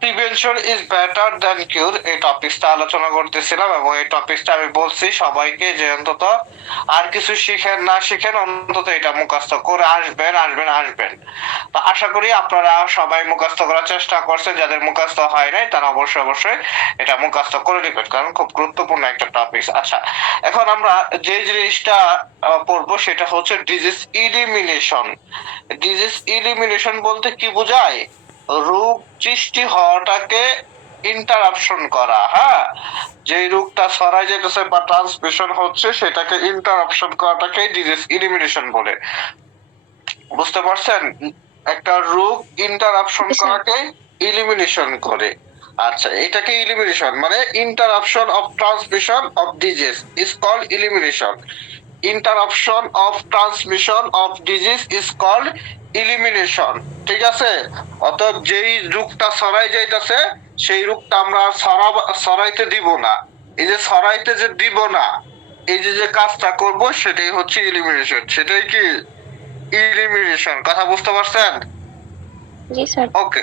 Prevention is better than কিউর, এই টপিকটা আলোচনা করতেছিলাম এবং এই টপিকটা আমি বলছি সবাইকে যে অন্তত আর কিছু শিখেন না শিখেন অন্তত এটা মুখস্থ করে আসবেন আসবেন আসবেন। তো আশা করি আপনারা সবাই মুখস্থ করার চেষ্টা করছেন, যাদের মুখস্থ হয় নাই তারা অবশ্যই অবশ্যই এটা মুখস্থ করে নেবেন, কারণ খুব গুরুত্বপূর্ণ একটা টপিক। আচ্ছা, এখন আমরা যে জিনিসটা পড়বো সেটা হচ্ছে ডিজিজ ইলিমিনেশন। ডিজিজ ইলিমিনেশন বলতে কি বোঝায়? রোগ সৃষ্টি হওয়াটাকে ইন্টারাপশন করা, হ্যাঁ, যে রোগটা ছড়াই যেতেছে বা ট্রান্সমিশন হচ্ছে সেটাকে ইন্টারাপশন করাটাকে ডিজিজ ইলিমিনেশন বলে। বুঝতে পারছেন? একটা রোগ ইন্টারাপশন করাকে ইলিমিনেশন করে। আচ্ছা, এটাকে ইলিমিনেশন মানে interruption of transmission of disease is called elimination. Interruption of transmission of disease is called elimination. ঠিক আছে? অতএব যেই রোগটা ছড়াই যাইতেছে সেই রোগটা আমরা ছড়াইতে দিব না। এই যে ছড়াইতে যে দিব না, এই যে কাজটা করব সেটাই হচ্ছে ইলিমিনেশন। সেটাই কি ইলিমিনেশন। কথা বুঝতে পারছেন? জি স্যার। ওকে,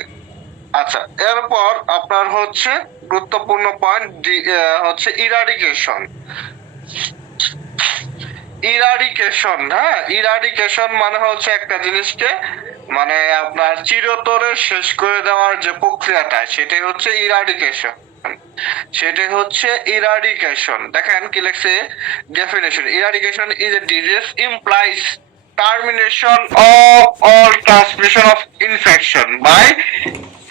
আচ্ছা, এরপর আপনার হচ্ছে গুরুত্বপূর্ণ পয়েন্ট হচ্ছে ইরাডিকেশন। ইরাডিকেশন, হ্যাঁ, ইরাডিকেশন মানে হচ্ছে একটা জিনিসকে মানে আপনার চিরতরে শেষ করে দেওয়ার যে প্রক্রিয়াটা সেটাই হচ্ছে ইরাডিকেশন। সেটাই হচ্ছে ইরাডিকেশন। দেখেন কি লেখছে definition: eradication is a disease implies termination of all transmission of infection by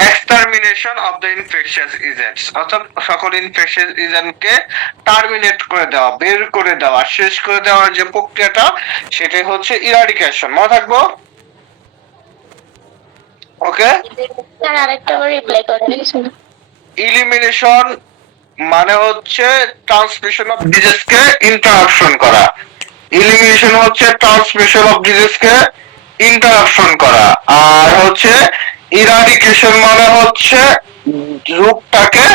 extermination of the infectious agents, অর্থাৎ সকল ইনফেকশন এজেন্টকে টার্মিনেট করে দেওয়া, বের করে দেওয়া, শেষ করে দেওয়ার যে প্রক্রিয়াটা সেটাই হচ্ছে ইরাডিকেশন। মনে থাকবো? ওকে, স্যার আরেকটা করে রিপ্লাই করেন। ইলিমিনেশন মানে হচ্ছে ট্রান্সমিশন অফ ডিজিজকে ইন্টারাপশন করা। ইলিমিনেশন হচ্ছে ট্রান্সমিশন অফ ডিজিজকে ইন্টারাপশন করা। আর হচ্ছে ইরাডিকেশন মানে হচ্ছে রোগটাকে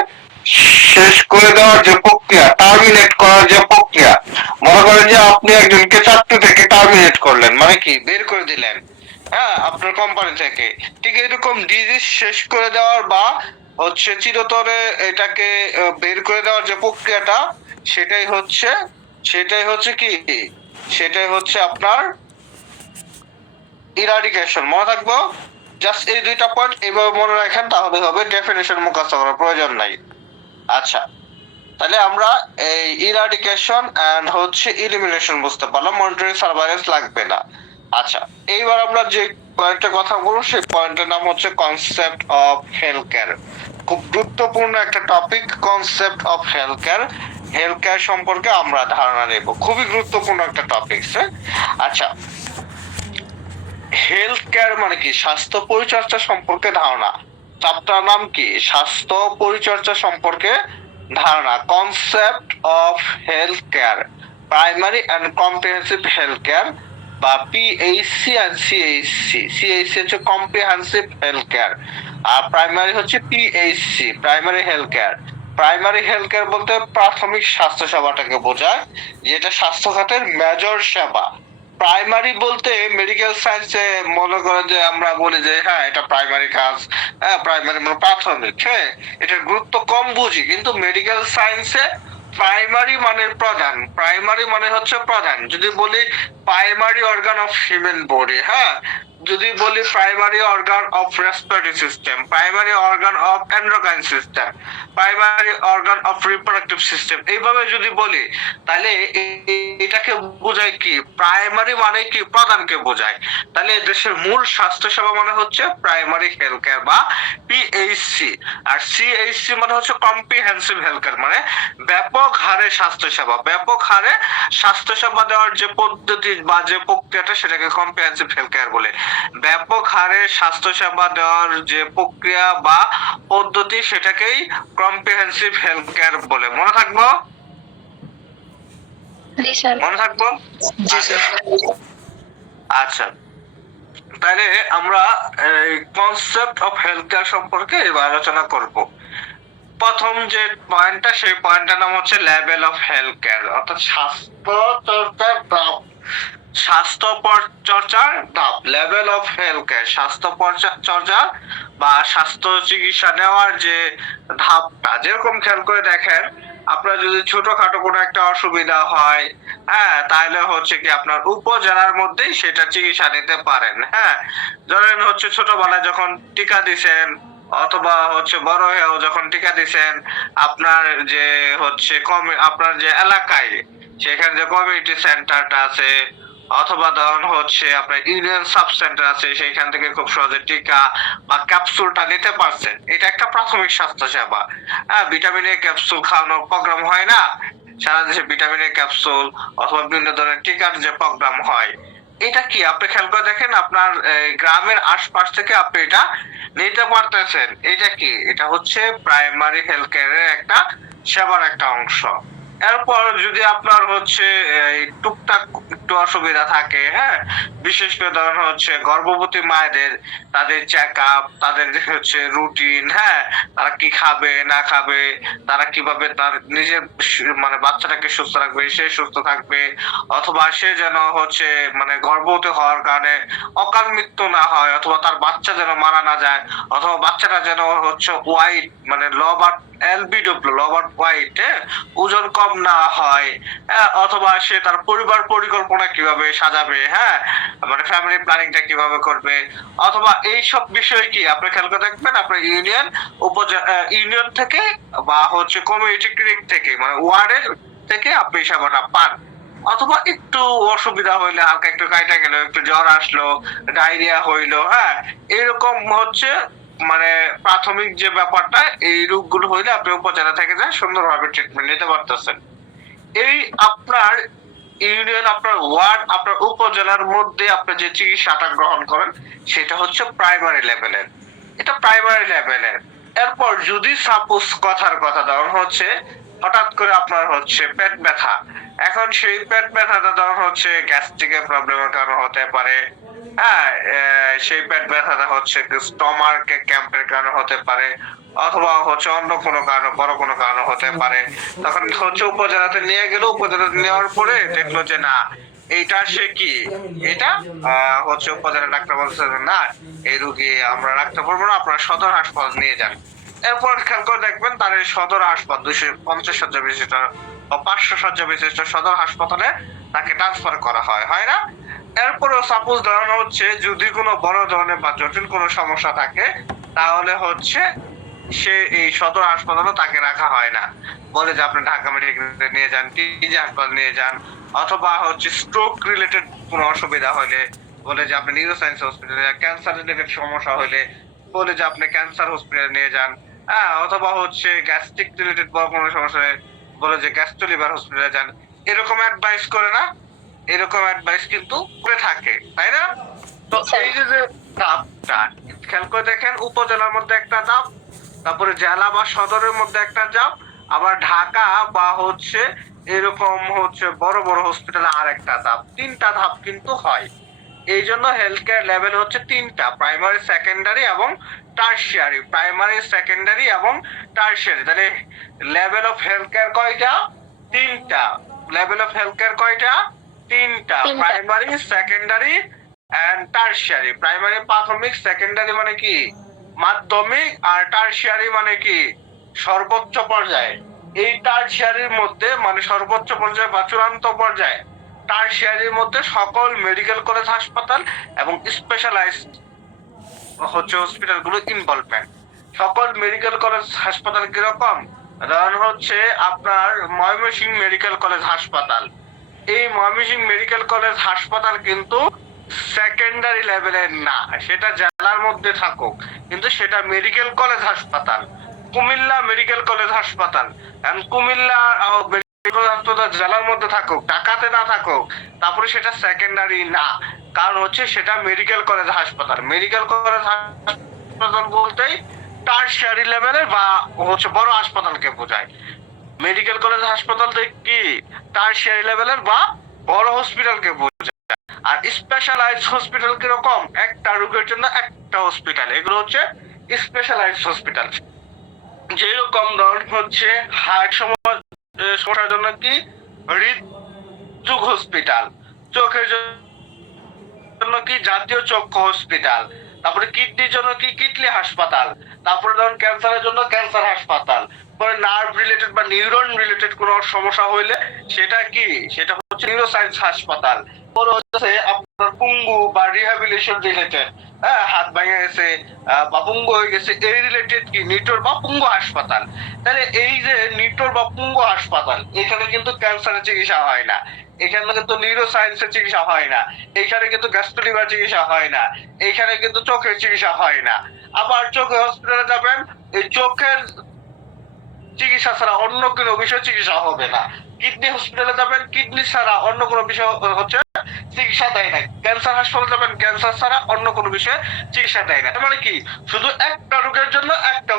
শেষ করে দেওয়ার যে প্রক্রিয়া, টার্মিনেট করার যে প্রক্রিয়া। মনে করেন যে আপনি একজনকে চাকরি থেকে টার্মিনেট করলেন, মানে কি বের করে দিলেন, হ্যাঁ, আপনার কোম্পানি থেকে। ঠিক এরকম ডিজিজ শেষ করে দেওয়ার বা হচ্ছে চিরতরে এটাকে বের করে দেওয়ার যে প্রক্রিয়াটা সেটাই হচ্ছে কি, সেটাই হচ্ছে আপনার ইরাডিকেশন। মনে থাকবো? জাস্ট এই দুইটা পয়েন্ট এইভাবে মনে রাখেন, তাহলে হবে, ডেফিনেশন মুখস্থ করার প্রয়োজন নাই। আচ্ছা, তাহলে আমরা এই ইরাডিকেশন এন্ড হচ্ছে ইলিমিনেশন বুঝতে পারলাম, মনিটরিং সার্ভাইলেন্স লাগবে না। আচ্ছা, এইবার আমরা যে পয়েন্টের কথা বলবো সেই পয়েন্টের নাম হচ্ছে কনসেপ্ট অফ হেলথ কেয়ার। খুব গুরুত্বপূর্ণ একটা topic, concept of health care. Health care সম্পর্কে আমরা ধারণা নেব, খুবই গুরুত্বপূর্ণ একটা টপিক। আচ্ছা, হেলথ কেয়ার মানে কি? স্বাস্থ্য পরিচর্যা সম্পর্কে ধারণা। চ্যাপ্টার নাম কি? স্বাস্থ্য পরিচর্যা সম্পর্কে ধারণা। Concept of health care, primary and comprehensive health care বা পিএইচসি এন্ড সিএইচসি। সিএইচসি হচ্ছে কম্প্রিহেনসিভ হেলথ কেয়ার আর প্রাইমারি হচ্ছে PHC, primary health care. Primary health care বলতে প্রাথমিক স্বাস্থ্য সেবাটাকে বোঝায়, যেটা স্বাস্থ্য খাতের মেজর সেবা। প্রাইমারি বলতে মেডিকেল সায়েন্সে মনে করেন যে আমরা বলি যে হ্যাঁ এটা প্রাইমারি কাজ, হ্যাঁ প্রাইমারি মানে প্রাথমিক, হ্যাঁ এটার গুরুত্ব কম বুঝি, কিন্তু মেডিকেল সায়েন্সে প্রাইমারি মানে প্রধান, প্রাইমারি মানে হচ্ছে প্রধান। যদি বলি primary organ of human body, হ্যাঁ, যদি বলি primary organ of respiratory system, primary organ of endocrine system, primary organ of reproductive system, এইভাবে যদি বলি তাহলে এটাকে বোঝায় কি? প্রাইমারি মানে কি? প্রধানকে বোঝায়। তাহলে দেশের মূল স্বাস্থ্য সেবা মানে হচ্ছে প্রাইমারি হেলথ কেয়ার বা পিএইচসি। আর সিএইচসি মানে হচ্ছে কম্প্রিহেনসিভ হেলথ কেয়ার, মানে ব্যাপক হারে স্বাস্থ্য সেবা। ব্যাপক হারে স্বাস্থ্য সেবা দেওয়ার যে পদ্ধতি বা যে প্রক্রিয়াটা সেটাকে কম্প্রিহেনসিভ হেলথ কেয়ার বলে। ব্যাপক হারে স্বাস্থ্য সেবা দেওয়ার যে প্রক্রিয়া বা পদ্ধতি সেটাকেই কম্প্রিহেনসিভ হেলথ কেয়ার বলে। মনে থাকবো? জি স্যার। মনে থাকবো? জি স্যার। আচ্ছা, তাহলে আমরা কনসেপ্ট অফ হেলথ কেয়ার সম্পর্কে এবার আলোচনা করব। প্রথম যে পয়েন্টটা সেই পয়েন্টটার নাম হচ্ছে লেভেল অফ হেলথ কেয়ার, অর্থাৎ স্বাস্থ্য চর্চার ধাপ। স্বাস্থ্য চর্চার ধাপ, লেভেল অফ হেলথ কেয়ার, স্বাস্থ্য চর্চা বা স্বাস্থ্য চিকিৎসা নেওয়ার যে ধাপটা, যেরকম খেয়াল করে দেখেন, আপনার যদি ছোটখাটো কোনো একটা অসুবিধা হয়, হ্যাঁ, তাহলে হচ্ছে কি আপনার উপজেলার মধ্যেই সেটা চিকিৎসা নিতে পারেন। হ্যাঁ, ধরেন হচ্ছে ছোটবেলায় যখন টিকা দিছেন অথবা হচ্ছে বড় হয়েও যখন টিকা দিছেন, আপনার যে হচ্ছে আপনার যে এলাকায় সেখানে যে কমিউনিটি সেন্টারটা আছে অথবা ধরুন হচ্ছে আপনার ইউনিয়ন সাব সেন্টার আছে, সেইখান থেকে খুব সহজে টিকা বা ক্যাপসুলটা নিতে পারছেন। এটা একটা প্রাথমিক স্বাস্থ্য সেবা। হ্যাঁ, ভিটামিনের ক্যাপসুল খাওয়ানোর প্রোগ্রাম হয় না, সারা দেশে ভিটামিনের ক্যাপসুল অথবা বিভিন্ন ধরনের টিকার যে প্রোগ্রাম হয়, এটা কি আপনি খেয়াল করে দেখেন, আপনার গ্রামের আশপাশ থেকে আপনি এটা নিতে পারতেছেন। এটা কি? এটা হচ্ছে প্রাইমারি হেলথ কেয়ারের একটা সেবার একটা অংশ। এরপর যদি আপনার হচ্ছে এই টুকটাক একটু অসুবিধা থাকে, হ্যাঁ, বিশেষ করে ধরেন হচ্ছে গর্ভবতী মায়েদের তাদের চেক আপ, তাদের হচ্ছে রুটিন, হ্যাঁ, তারা কি খাবে না খাবে, তারা কিভাবে তার নিজের মানে বাচ্চাটাকে সুস্থ রাখবে, সে সুস্থ থাকবে, অথবা সে যেন হচ্ছে মানে গর্ভবতী হওয়ার কারণে অকাল মৃত্যু না হয়, অথবা তার বাচ্চা যেন মারা না যায়, অথবা বাচ্চাটা যেন হচ্ছে ওয়াইট মানে লবার এলবিডব্লিউ লবার ওয়াইট, ওজন কম না হয়, অথবা সে তার পরিবার পরিকল্পনা কিভাবে সাজাবে, হ্যাঁ, মানে ফ্যামিলি প্ল্যানিংটা কিভাবে করবে, অথবা এই সব বিষয় কি আপনি খেয়াল করে দেখবেন আপনার ইউনিয়ন ইউনিয়ন থেকে বা হচ্ছে কমিউনিটি ক্লিনিক থেকে মানে ওয়ার্ডের থেকে আপনি সেবাটা পান। অথবা একটু অসুবিধা হইলে, হালকা একটু কাইটা গেল, একটু জ্বর আসলো, ডায়রিয়া হইলো, হ্যাঁ, এরকম হচ্ছে মানে প্রাথমিক যে ব্যাপারটা, এই রোগগুলো হইলে আপনি উপজেলা থেকে যা সুন্দরভাবে ট্রিটমেন্ট নিতে পারতেছেন। এই আপনার ইউনিয়ন, আপনার ওয়ার্ড, আপনার উপজেলার মধ্যে আপনি যে চিকিৎসাটা গ্রহণ করেন সেটা হচ্ছে প্রাইমারি লেভেলের। এটা প্রাইমারি লেভেলের। এরপর যদি সাপোজ কথার কথা ধরুন হচ্ছে হঠাৎ করে আপনার হচ্ছে পেট ব্যথা, এখন সেই পেট ব্যথাটা ধরুন হচ্ছে গ্যাস্ট্রিকের প্রবলেমের কারণে হতে পারে, হ্যাঁ, সেই পেট ব্যথাটা হচ্ছে স্টমাক ক্যাম্পের কারণে হতে পারে, অথবা হচ্ছে অন্য কোনো কারণে, বড় কোনো কারণে হতে পারে। তখন হচ্ছে উপজেলাতে নিয়ে গেল, উপজেলাতে নেওয়ার পরে দেখলো যে না, এইটা সে কি, এটা হচ্ছে উপজেলা ডাক্তার বলছে না, এই রোগী আমরা রাখতে পারবো না, আপনারা সদর হাসপাতাল নিয়ে যান। এরপর খেয়াল করে দেখবেন তার এই সদর হাসপাতাল 250 শয্যা বিশিষ্ট বা 500 শয্যা বিশিষ্ট সদর হাসপাতালে তাকে ট্রান্সফার করা হয়, হয় না? এরপরও সাপোজ ধরানো হচ্ছে যদি কোনো বড় ধরনের বা জটিল কোনো সমস্যা থাকে, তাহলে হচ্ছে সে এই সদর হাসপাতালে তাকে রাখা হয় না, বলে যে আপনি ঢাকা মেডিকেলে নিয়ে যান, টিজি হাসপাতাল নিয়ে যান, অথবা হচ্ছে স্ট্রোক রিলেটেড কোনো অসুবিধা হলে বলে যে আপনি নিউরোসায়েন্স হসপিটালে, ক্যান্সার রিলেটেড সমস্যা হলে বলে যে আপনি ক্যান্সার হসপিটালে নিয়ে যান, হ্যাঁ, অথবা হচ্ছে গ্যাস্ট্রিক রিলেটেড বড় কোনো সমস্যা হলে বলে যে গ্যাস্ট্রো লিভার হসপিটালে যান। এরকম অ্যাডভাইস করে না? এরকম অ্যাডভাইস কিন্তু করে থাকে, তাই না? তো এই যে যে ধাপটা খেয়াল করে দেখেন, উপজেলার মধ্যে একটা ধাপ, তারপরে জেলা বা সদরের মধ্যে একটা ধাপ, আবার ঢাকা বা হচ্ছে এরকম হচ্ছে বড় বড় হসপিটালে আর একটা ধাপ, তিনটা ধাপ কিন্তু হয়। এই জন্য হেলথ কেয়ার লেভেল হচ্ছে তিনটা, প্রাইমারি, সেকেন্ডারি এবং টারশিয়ারি। প্রাইমারি, সেকেন্ডারি এবং টারশিয়ারি। তাহলে লেভেল অফ হেলথ কেয়ার কয়টা? তিনটা। লেভেল অফ হেলথ কেয়ার কয়টা? তিনটা। Primary, secondary and tertiary. Primary প্রাথমিক, সেকেন্ডারি মানে কি মাধ্যমিক, আর টারশিয়ারি মানে কি সর্বোচ্চ পর্যায়ে। এই টারশিয়ারির মধ্যে মানে সর্বোচ্চ পর্যায়ে বা চূড়ান্ত পর্যায়ে, টারশিয়ারির মধ্যে সকল মেডিকেল কলেজ হাসপাতাল এবং স্পেশালাইজড হচ্ছে হসপিটাল গুলো ইনভলভমেন্ট। সকল মেডিকেল কলেজ হাসপাতাল কিরকম? ধরেন হচ্ছে আপনার ময়মনসিংহ মেডিকেল কলেজ হাসপাতাল। এই ময়মনসিংহ মেডিকেল কলেজ হাসপাতাল কিন্তু সেকেন্ডারি লেভেলের না, সেটা জেলার মধ্যে থাকুক কিন্তু সেটা মেডিকেল কলেজ হাসপাতাল। কুমিল্লা মেডিকেল কলেজ হাসপাতাল, কুমিল্লা জেলার মধ্যে থাকুক, ঢাকাতে না থাকুক, তারপরে সেটা সেকেন্ডারি না, কারণ হচ্ছে সেটা মেডিকেল কলেজ হাসপাতাল। মেডিকেল কলেজ হাসপাতাল বলতেই টারশিয়ারি লেভেলের বা হচ্ছে বড় হাসপাতালকে বোঝায়। মেডিকেল কলেজ হাসপাতাল কি টারশিয়ারি লেভেলের বা বড় হসপিটালকে বোঝায়। আর স্পেশালাইজ হসপিটাল কিরকম? একটা রোগের জন্য একটা হসপিটাল, এগুলো হচ্ছে স্পেশালাইজ হসপিটাল। যেরকম ধরুন হচ্ছে হার্ট সমস্যার জন্য কি হৃদরোগ হসপিটাল, চোখের জন্য কি জাতীয় চক্ষু হসপিটাল, তারপরে কিডনির জন্য কি কিডনি হাসপাতাল, তারপরে ধরুন ক্যান্সারের জন্য ক্যান্সার হাসপাতাল, পরে নার্ভ রিলেটেড বা নিউরন রিলেটেড কোনো সমস্যা হইলে সেটা কি, সেটা হচ্ছে নিউরোসায়েন্স হাসপাতাল। পরে হচ্ছে আপনার পঙ্গু বা রিহ্যাবিলিটেশন রিলেটেড, হ্যাঁ হাত ভেঙে গেছে বা পঙ্গু হয়ে গেছে, এই রিলেটেড কি নিটোর বা পঙ্গু হাসপাতাল। তাহলে এই যে নিটোর বা পঙ্গু হাসপাতাল, এখানে কিন্তু ক্যান্সারের চিকিৎসা হয় না, এখানে কিন্তু নিউরোসায়েন্সের চিকিৎসা হয় না, এখানে কিন্তু গ্যাস্ট্রোলিভার চিকিৎসা হয় না, এখানে কিন্তু চোখের চিকিৎসা হয় না। আবার চোখের হসপিটালে যাবেন, এই চোখের চিকিৎসা ছাড়া অন্য কোনো বিষয় চিকিৎসা হবে না। কিডনি হসপিটালে যাবেন, কিডনি ছাড়া অন্য কোনো বিষয় হচ্ছে চিকিৎসা দেয় না। ক্যান্সার হাসপাতালে যাবেন, ক্যান্সার ছাড়া অন্য কোনো বিষয়ে চিকিৎসা দেয় না। তার মানে কি, শুধু একটা রোগের জন্য একটা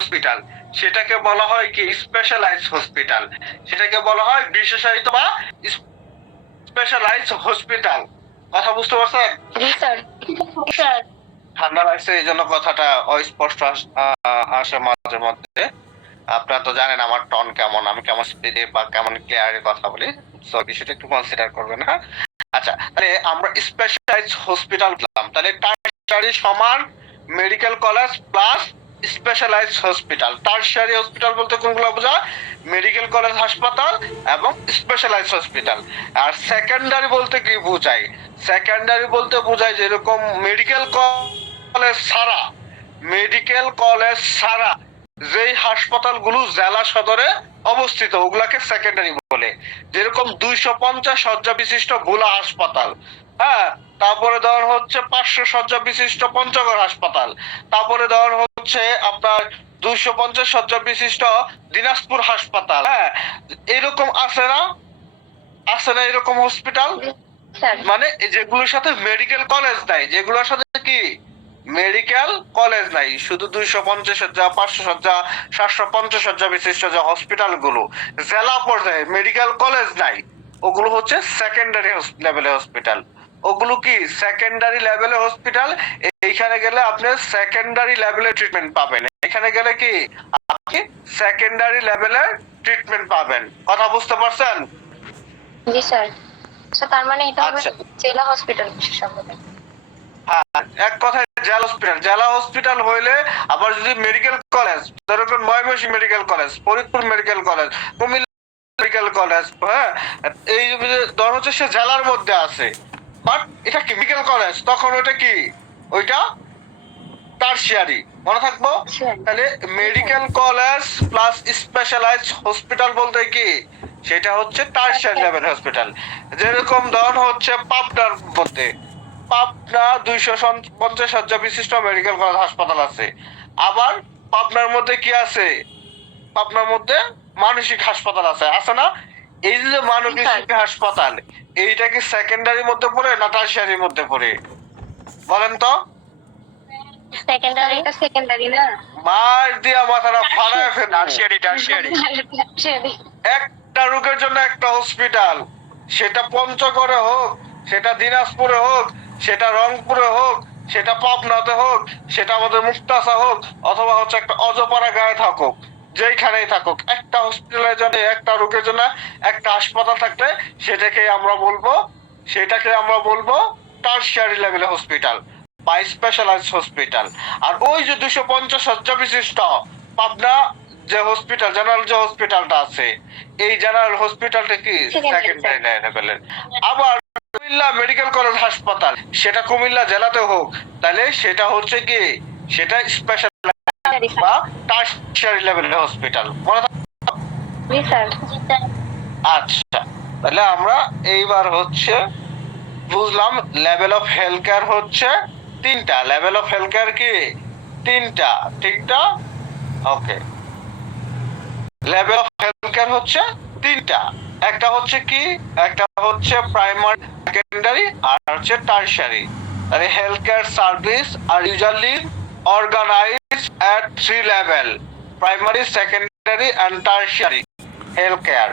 হসপিটাল, সেটাকে বলা হয় কি স্পেশালাইজ হসপিটাল, সেটাকে বলা হয় বিশেষায়িত বা স্পেশালাইজ হসপিটাল। কথা বুঝতে পারছেন? জি স্যার। স্যার ঠান্ডা লাগছে এই জন্য কথাটা অস্পষ্ট আসে মাঝে মধ্যে। আপনারা তো জানেন আমার টন কেমন, আমি কেমন স্পিডে বা কেমন ক্লিয়ারে কথা বলি, সো বিষয়টা একটু কনসিডার করবেন। হ্যাঁ আচ্ছা, তাহলে আমরা স্পেশালাইজ হসপিটাল বললাম, তাহলে টারশিয়ারি সমান medical college plus specialize hospital. Tertiary hospital বলতে কোনগুলো বোঝায়? মেডিকেল কলেজ হাসপাতাল এবং স্পেশালাইজ হসপিটাল। আর সেকেন্ডারি বলতে কি বোঝায়? সেকেন্ডারি বলতে বোঝায় যেরকম মেডিকেল কলেজ ছাড়া, মেডিকেল কলেজ ছাড়া যেই হাসপাতালগুলো জেলা সদরে অবস্থিত ওগুলাকে সেকেন্ডারি বলে। যেরকম 250 শয্যা বিশিষ্ট ভোলা হাসপাতাল, হ্যাঁ, তারপরে ধর হচ্ছে 500 শয্যা বিশিষ্ট পঞ্চগড় হাসপাতাল, তারপরে ধর হচ্ছে আপনার 250 শয্যা বিশিষ্ট দিনাজপুর হাসপাতাল, হ্যাঁ, এরকম আছে না, আছে না এরকম হসপিটাল? মানে যেগুলোর সাথে মেডিকেল কলেজ নাই, যেগুলোর সাথে কি মেডিকেল কলেজ নাই, শুধু 250 শয্যা 500 শয্যা 750 শয্যা বিশিষ্ট যে হসপিটাল গুলো জেলা পর্যায়ে মেডিকেল কলেজ নাই, ওগুলো হচ্ছে সেকেন্ডারি লেভেলে হসপিটাল। ওগুলো কি সেকেন্ডারি লেভেলে হসপিটাল। এইখানে গেলে আপনি সেকেন্ডারি লেভেলে ট্রিটমেন্ট পাবেন, এখানে গেলে কি আপনি সেকেন্ডারি লেভেলে ট্রিটমেন্ট পাবেন। কথা বুঝতে পারছেন? জি স্যার। স্যার তার মানে এটা হবে আচ্ছা। জেলা হসপিটাল বিশেষজ্ঞ। এক কথায় জেলা হসপিটাল। জেলা হসপিটাল হইলে আবার যদি মেডিকেল কলেজ, ধরুন Mymensingh medical college, Faridpur medical college, Comilla medical college, হ্যাঁ, এই ধর হচ্ছে সে জেলার মধ্যে আছে, বাট এটা কি মেডিকেল কলেজ, তখন ওটা কি, ওইটা টারশিয়ারি। মনে থাকবো? তাহলে medical college plus specialize hospital বলতে কি, সেটা হচ্ছে টারশিয়ারি লেভেল হসপিটাল। যেরকম ধরুন হচ্ছে পাবনার মধ্যে, পাবনা 250 শয্যা বিশিষ্ট মেডিকেল কলেজ হাসপাতাল আছে। আবার পাবনার মধ্যে কি আছে, পাবনার মধ্যে মানসিক হাসপাতাল আছে, আছে না? এই যে মানসিক হাসপাতাল, এইটা কি সেকেন্ডারির মধ্যে পড়ে না টারশিয়ারির মধ্যে পড়ে বলেন তো? সেকেন্ডারি। এটা সেকেন্ডারি না, মার দিয়া মাথাটা ফাড়ায় ফেলে। Tertiary, tertiary. একটা রোগের জন্য একটা হসপিটাল, সেটা পঞ্চগড়ে হোক, সেটা দিনাজপুরে হোক, সেটা রংপুরে হোক, সেটা পাবনাতে হোক, সেটা আমাদের মুক্তাসা হোক, অথবা হচ্ছে একটা অজপাড়া গায়ে থাকুক, যেইখানেই থাকুক, একটা হসপিটালের জন্য একটা রোগের জন্য একটা হাসপাতাল থাকলে সেটাকে আমরা বলবো টারশিয়ারি লেভেলে হসপিটাল বা স্পেশালাইজড হসপিটাল। আর ওই যে 250 শয্যা বিশিষ্ট পাবনা যে হসপিটাল, জেনারেল যে হসপিটালটা আছে, এই জেনারেল হসপিটালটা কি সেকেন্ডারি লেভেলের। আবার কুমিল্লা মেডিকেল কলেজ হাসপাতাল, সেটা কুমিল্লা জেলাতে হোক, তাহলে সেটা হচ্ছে কি, সেটা স্পেশাল বা টারশিয়ারি লেভেলের হসপিটাল। মনে জি স্যার। আচ্ছা, তাহলে আমরা এইবার হচ্ছে বুঝলাম লেভেল অফ হেলথ কেয়ার হচ্ছে তিনটা। লেভেল অফ হেলথ কেয়ার কি তিনটা, ঠিক না? ওকে, লেভেল অফ হেলথ কেয়ার হচ্ছে তিনটা। একটা হচ্ছে কি, একটা হচ্ছে প্রাইমারি, সেকেন্ডারি, আর হচ্ছে টারশিয়ারি। তাহলে হেলথ কেয়ার সার্ভিস আর usually organized at three level: primary, secondary and tertiary health care.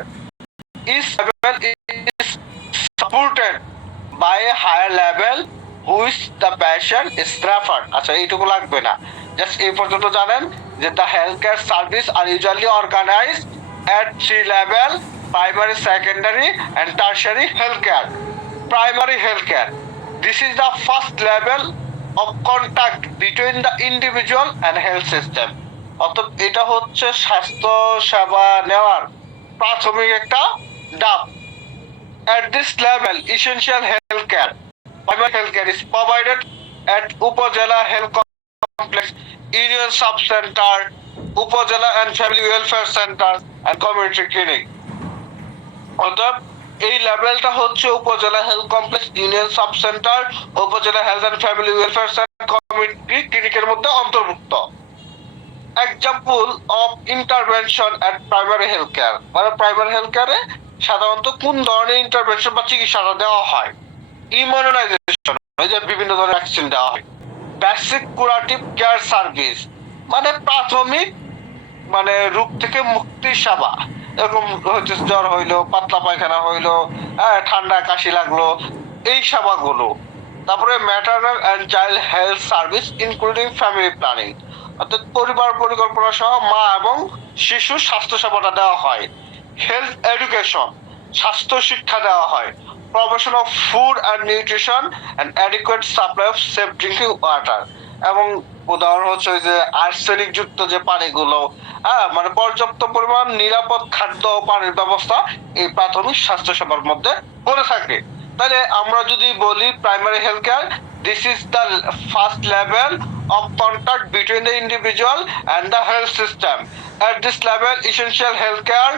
Each level is supported by a higher level which the patient is referred. আচ্ছা, এইটুকু লাগবে না, জাস্ট এই পর্যন্ত জানেন যে the healthcare service are usually organized at three level: primary, secondary and tertiary healthcare. primary healthcare. This is the first level of contact between the individual and health system. অর্থাৎ এটা হচ্ছে স্বাস্থ্য সেবা নেওয়ার প্রাথমিক একটা ধাপ. At this level, essential healthcare, primary healthcare is provided at Upazila Health Complex, Union Sub-Center, Upazila and Family Welfare Center and Community Clinic. অর্থাৎ এই লেভেলটা হচ্ছে upazila health complex, union sub centre, upazila health and family welfare centre, community ক্লিনিকের মধ্যে অন্তর্ভুক্ত. Example of intervention at primary health care, মানে primary health কেয়ারে সাধারণত কোন ধরনের ইন্টারভেনশন বা চিকিৎসাটা দেওয়া হয়? ইমিউনাইজেশন, এই যে বিভিন্ন ধরনের ভ্যাকসিন দেওয়া হয়. বেসিক কুরাটিভ কেয়ার সার্ভিস, মানে প্রাথমিক মানে রোগ থেকে মুক্তির সেবা. এরকম হচ্ছে জ্বর হইলো, পাতলা পায়খানা হইলো, ঠান্ডা কাশি লাগলো, এই সেবাগুলো. তারপরে maternal and child health service including family planning, অর্থাৎ পরিবার পরিকল্পনা সহ মা এবং শিশু স্বাস্থ্য সেবাটা দেওয়া হয়. হেলথ এডুকেশন, স্বাস্থ্য শিক্ষা দেওয়া হয়. Provision of food and nutrition and adequate supply of safe drinking water, এবং উদাহরণ হচ্ছে ওই যে আর্সেনিক যুক্ত যে পানিগুলো, মানে পর্যাপ্ত পরিমাণ নিরাপদ খাদ্য ও পানির ব্যবস্থা এই প্রাথমিক স্বাস্থ্য সেবার মধ্যে করে থাকে. তাহলে আমরা যদি বলি primary health care, this is the first level of contact between the individual and the health system. At this level, essential health care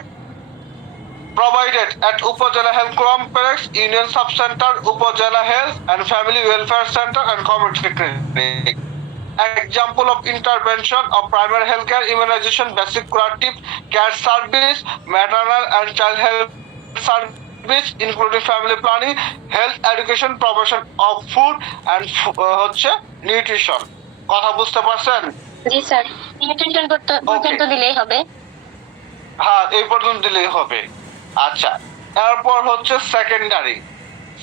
provided at Upazila Health Complex, Union Sub-Center, Upazila Health and Family Welfare Center and Community Clinic. Example of intervention of primary health care, immunization, basic curative care service, maternal and child health service including family planning, health education, provision of food and হচ্ছে nutrition. কথা বুঝতে পারছেন? জি sir, nutrition পর্যন্ত দিলেই হবে. হ্যাঁ, এই পর্যন্ত দিলেই হবে. আচ্ছা, এরপর হচ্ছে সেকেন্ডারি.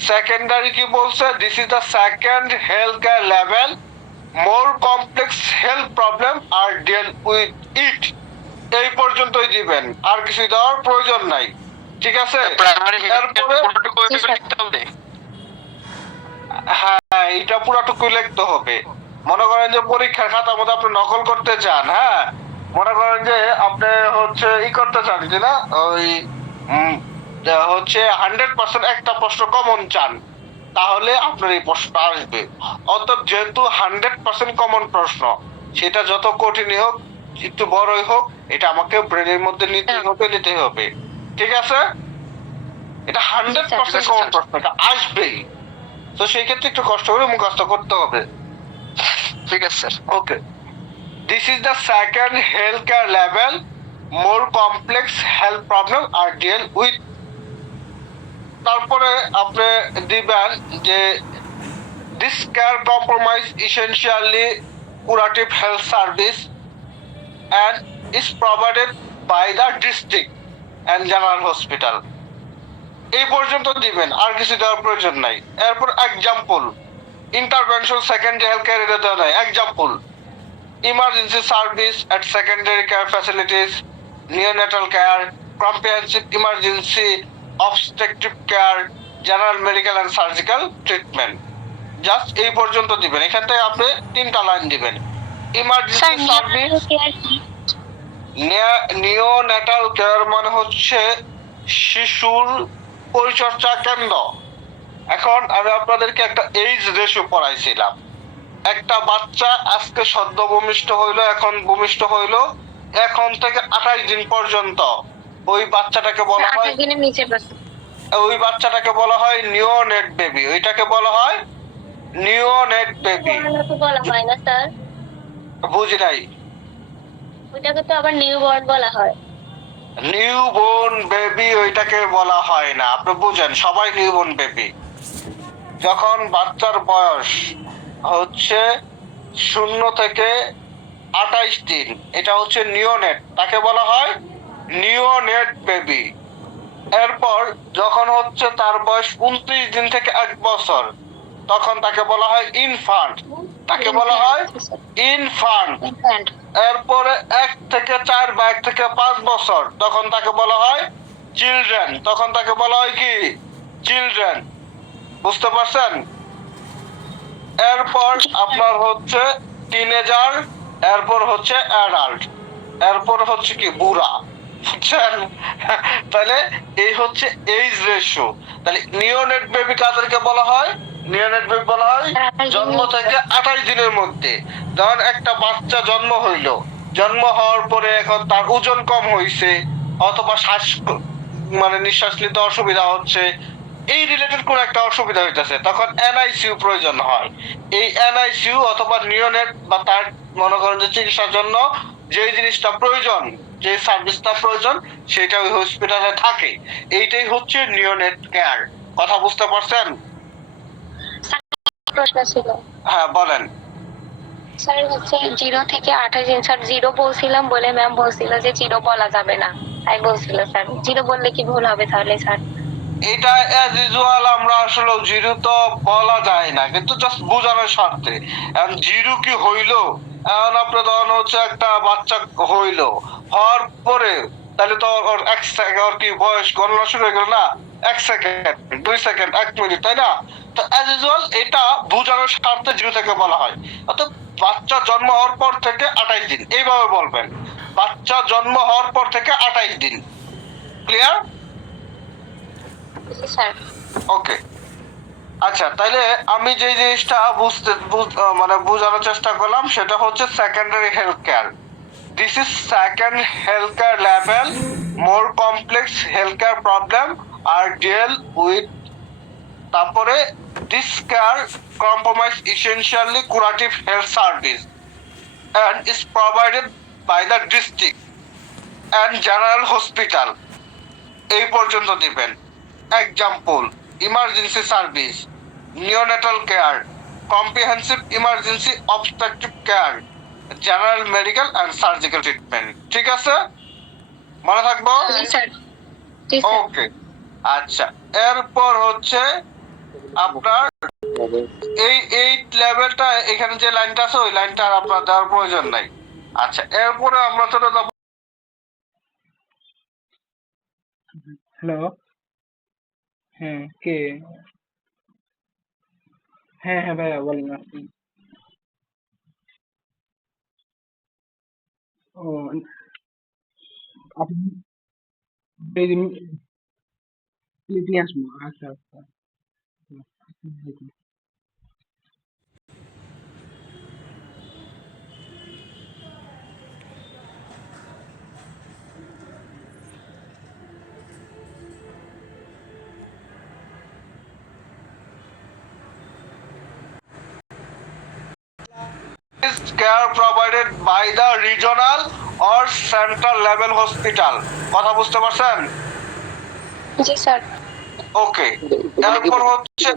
সেকেন্ডারি কি বলছে? This is the second health care level. More complex health problem are deal with it. এই পর্যন্তই দিবেন, আর কিছু দেওয়ার প্রয়োজন নাই. ঠিক আছে? হ্যাঁ, এটা পুরাটুকুই লিখতে হবে. মনে করেন যে পরীক্ষার খাতার মধ্যে আপনি নকল করতে চান, হ্যাঁ, মনে করেন যে আপনি হচ্ছে করতে চান কিনা, ওই হচ্ছে 100% একটা প্রশ্ন কমন চান, তাহলে আপনার এই প্রশ্নটা আসবে. অর্থাৎ যেহেতু 100% কমন প্রশ্ন, সেটা যত কঠিনই হোক, একটু বড়ই হোক, এটা আমাকে ব্রেনের মধ্যে নিতে হবে. ঠিক আছে? এটা 100% কমন প্রশ্ন, এটা আসবেই. তো সেই ক্ষেত্রে একটু কষ্ট করে মুখস্থ করতে হবে. ঠিক আছে sir, okay. This is the second health care level. More complex health problem are deal with. তারপরে আপনি দিবেন যে this care compromise essentially curative health service and is provided by the district and general hospital. এই পর্যন্ত দিবেন, আর কিছু দেওয়ার প্রয়োজন নাই. এরপর example intervention secondary health care, এটা দেওয়া নাই. Example emergency service at secondary care facilities, neonatal care, comprehensive emergency obstetric care, general medical and surgical treatment. Just এই পর্যন্ত দিবেন. এখান থেকে আপনি 3টা লাইন দিবেন. ইমার্জেন্সি সার্ভিস, নিওনেটাল কেয়ার মানে হচ্ছে শিশুর পরিচর্যা কেন্দ্র. এখন আমি আপনাদেরকে একটা এইজ রেশিও পড়াইছিলাম. একটা বাচ্চা আজকে সদ্য ভূমিষ্ঠ হইলো, এখন ভূমিষ্ঠ হইলো, এখন থেকে 28 দিন পর্যন্ত ওই বাচ্চাটাকে বলা হয়, ওই বাচ্চাটাকে বলা হয় নিওনেট বেবি. ওইটাকে বলা হয় নিওনেট বেবি. বলা হয় না স্যার? বুঝি নাই. ওইটাকে তো আবার নিউবর্ন বলা হয়. নিউবর্ন বেবি ওইটাকে বলা হয় না. আপনি বুঝেন, সবাই নিউবর্ন বেবি. যখন বাচ্চার বয়স হচ্ছে 0 থেকে 28 দিন, এটা হচ্ছে নিওনেট, তাকে বলা হয় নিওনেট বেবি. এরপর যখন হচ্ছে তার বয়স 29 দিন থেকে 1 বছর, তখন তাকে বলা হয় ইনফ্যান্ট, তাকে বলা হয় ইনফ্যান্ট. এরপরে 1 থেকে 4 বা 1 থেকে 5 বছর, তখন তাকে বলা হয় চিলড্রেন, তখন তাকে বলা হয় কি চিলড্রেন. বুঝতে পারছেন? এরপর আপনার হচ্ছে টিনেজার, এরপর হচ্ছে অ্যাডাল্ট, এরপর হচ্ছে কি বুড়া, বুঝছেন? তাহলে এই হচ্ছে এইজ রেশিও। তাহলে নিওনেট বেবি কাদেরকে বলা হয়? নিওনেট বেবি বলা হয় জন্ম থেকে 28 দিনের মধ্যে। ধরেন একটা বাচ্চা জন্ম হইলো, জন্ম হওয়ার পরে এখন তার ওজন কম হইছে, অথবা মানে নিঃশ্বাস নিতে অসুবিধা হচ্ছে, এই রিলেটেড কোন একটা অসুবিধা হইতেছে, তখন এনআইসিইউ প্রয়োজন হয়। এই এনআইসিইউ অথবা নিওনেট বা তার মনে করেন যে চিকিৎসার জন্য যে জিনিসটা প্রয়োজন, যে সার্ভিসটা প্রয়োজন, সেটা ওই হসপিটালে থাকে। এইটাই হচ্ছে নিওনেট কেয়ার। কথা বুঝতে পারছেন? প্রশ্ন ছিল হ্যাঁ বলেন। স্যার হচ্ছে 0 থেকে 28 দিন। স্যার 0 বলছিলাম বলে ম্যাম বলছিল যে 0 বলা যাবে না, তাই বলছিল স্যার। 0 বললে কি ভুল হবে তাহলে স্যার? এটা অ্যাজ ইউজুয়াল আমরা আসলে জিরো তো বলা যায় না, কিন্তু জাস্ট বোঝানোর স্বার্থে। এখন জিরো কি হইলো, এখন আপনার ধরুন হচ্ছে একটা বাচ্চা হইলো, হওয়ার পরে তাহলে তো ওর 1 সেকেন্ড, ওর কি বয়স গণনা শুরু হয়ে গেল না? 1 সেকেন্ড, 2 সেকেন্ড, 1 মিনিট, তাই না? তো অ্যাজ ইউজুয়াল এটা বোঝানোর স্বার্থে জিরো থেকে বলা হয়। অর্থাৎ বাচ্চা জন্ম হওয়ার পর থেকে 28 দিন, এইভাবে বলবেন। বাচ্চা জন্ম হওয়ার পর থেকে 28 দিন। ক্লিয়ার? Sir okay. আচ্ছা, তাইলে আমি যে জিনিসটা মানে বোঝানোর চেষ্টা করলাম সেটা হচ্ছে secondary health care. This is second health care level. More complex health care problem are deal with. তারপরে this care compromise essentially curative health service and is provided by the district and general hospital। এই পর্যন্ত দিবেন। Example: emergency service, neonatal care, comprehensive emergency obstructive care, general medical and surgical treatment. ঠিক আছে, মনে থাকবো? জি sir. ওকে। আচ্ছা, এরপর হচ্ছে আপনার এই 8 লেভেলটা, এখানে যে লাইনটা আছে ওই লাইনটা আর আপনার দেওয়ার প্রয়োজন নাই। আচ্ছা, এরপরে আমরা চলে যাব। হ্যালো, হ্যাঁ কে? হ্যাঁ হ্যাঁ ভাইয়া বলেন আপনি। ও আপনি এই যে আসবো, আচ্ছা আচ্ছা। Is care provided by the regional or central level hospital। কথা বুঝতে পারছেন? জি স্যার। ওকে। এরপর হচ্ছে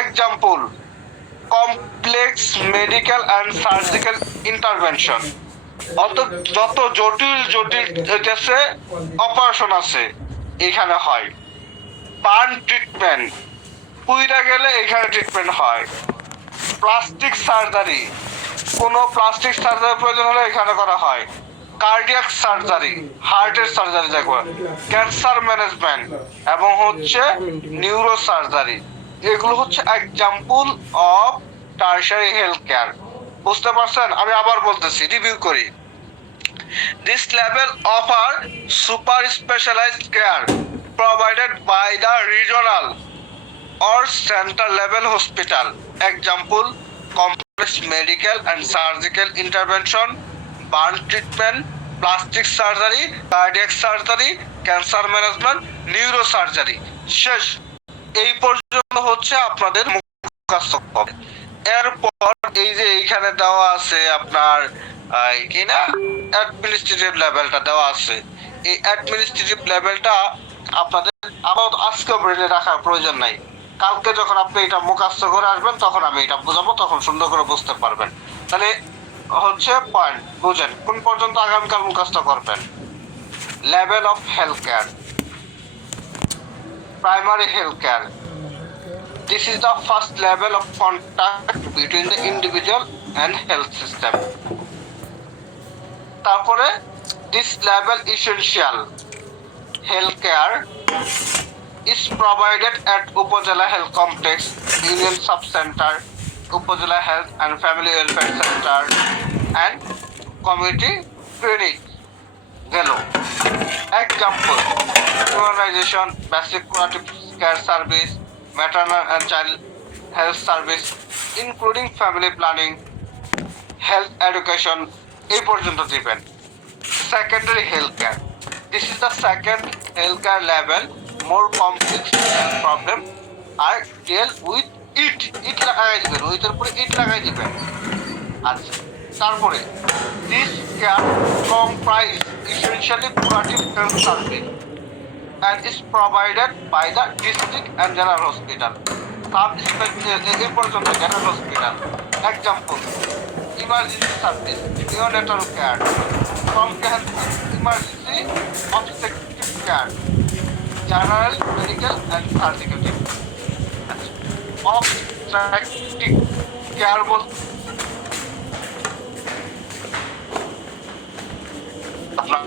example complex medical and surgical intervention. অর্থাৎ যত জটিল জটিল হইতেছে অপারেশন আছে এখানে হয়। বার্ন ট্রিটমেন্ট, পুইরা গেলে এখানে ট্রিটমেন্ট হয়। প্লাস্টিক সার্জারি, কোনো প্লাস্টিক সার্জারি প্রয়োজন হলে এখানে করা হয়। কার্ডিয়াক সার্জারি, হার্টের সার্জারি দেখো, ক্যান্সার ম্যানেজমেন্ট এবং হচ্ছে নিউরো সার্জারি। এগুলো হচ্ছে এক্সাম্পল অফ টারশারি হেলথ কেয়ার। বুঝতে পারছেন? আমি আবার বলতেছি, রিভিউ করি। This level offer super specialized care provided by the regional or central level hospital। Example: complex medical and surgical intervention, burn treatment, plastic surgery, cardiac surgery, cancer management, neurosurgery। শেষ। এই পর্যন্ত হচ্ছে আপনাদের মুখস্থ হবে। এরপর এই যে এইখানে দেওয়া আছে আপনার কি না, অ্যাডমিনিস্ট্রেটিভ লেভেলটা দেওয়া আছে। এই অ্যাডমিনিস্ট্রেটিভ লেভেলটা আপনাদের আপাতত আজকে ব্রেনে রাখার প্রয়োজন নাই। কালকে যখন আপনি এটা মুখস্থ করে আসবেন তখন আমি এটা বোঝাবো, তখন সুন্দর করে বুঝতে পারবেন। তাহলে হচ্ছে পয়েন্ট বুঝেন কোন পর্যন্ত আগামীকাল মুখস্থ করবেন। Level of health care, primary health care. This is the first level of contact between the individual and health system। তারপরে this level essential health care is provided at Upazila Health Complex, Union Sub-Center, Upazila Health and Family Welfare Center, and Community Clinic. Gelo. Example: immunization, basic curative care service, maternal and child health service, including family planning, health education, এই পর্যন্ত দিবেন। Secondary health care. This is the second healthcare level. More complex health problem are deal with it. It লাগাই দিবেন, ওইটার উপরে it লাগাই দিবেন। আচ্ছা, তারপরে this care comprise essentially curative health service and is provided by the district and general hospital. এই পর্যন্ত general hospital. Example: emergency service, neonatal care, comprehensive emergency obstetric care, general medical and surgical team. Obstetric care বলতে আপনার